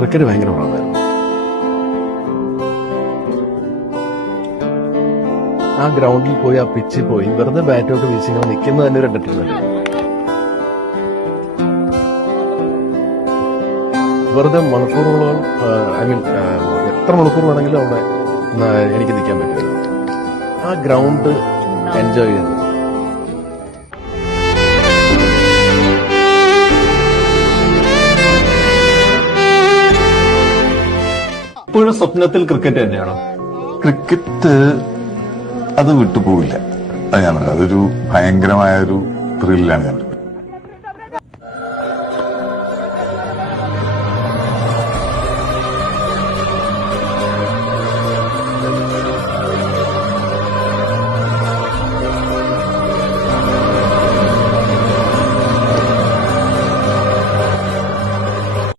Cricket ഭയങ്കര പ്രാധാന്യം. ആ ഗ്രൗണ്ടിൽ പോയി ആ പിച്ചിൽ പോയി വെറുതെ ബാറ്റൊക്കെ വീശി ഇങ്ങനെ നിൽക്കുന്നത് തന്നെ ഒരു എന്റർടൈൻമെന്റ്. വെറുതെ മണിക്കൂറുകളോളം ഐ മീൻ എത്ര മണിക്കൂർ വേണമെങ്കിലും അവിടെ എനിക്ക് നിൽക്കാൻ പറ്റില്ല. ആ ഗ്രൗണ്ട് എൻജോയ് ചെയ്യുന്നത്. ഇപ്പോഴും സ്വപ്നത്തിൽ ക്രിക്കറ്റ് തന്നെയാണോ? ക്രിക്കറ്റ് അത് വിട്ടുപോകില്ല. അതൊരു ഭയങ്കരമായ ഒരു ത്രില്ലാണ് ഞാൻ.